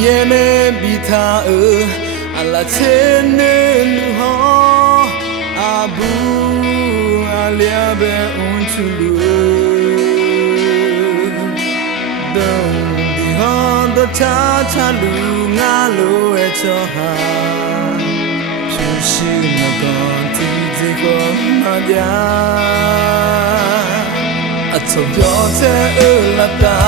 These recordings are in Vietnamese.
Yene bita ala tene luho abu aliabe untulu don behind the tatalu ngalo echoha chushi nagon tiziko madya atobyote ulata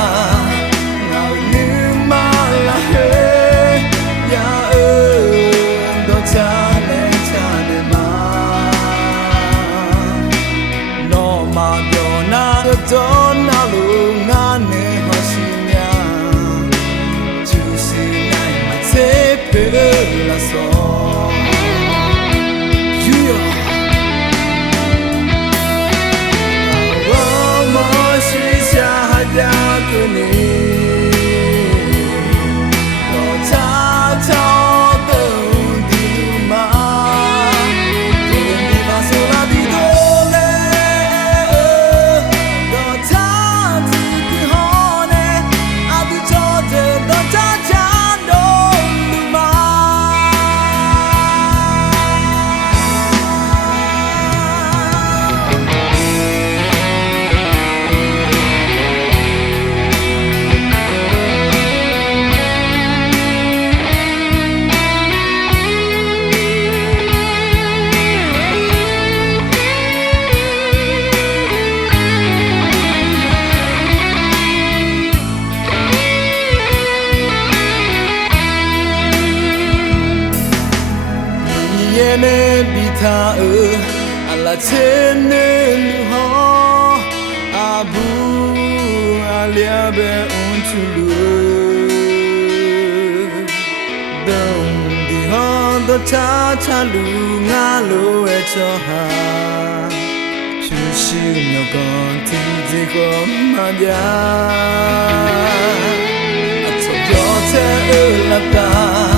Dona lunga ne hoshinya Juicy night my tape la song Yeah Oh mo shisha hada kuni No ta ta Yene bita ala tene luho abu aliabe untulu don behind the tatalu ngalo echoha chushi no gon tiziko madya atobyote ulata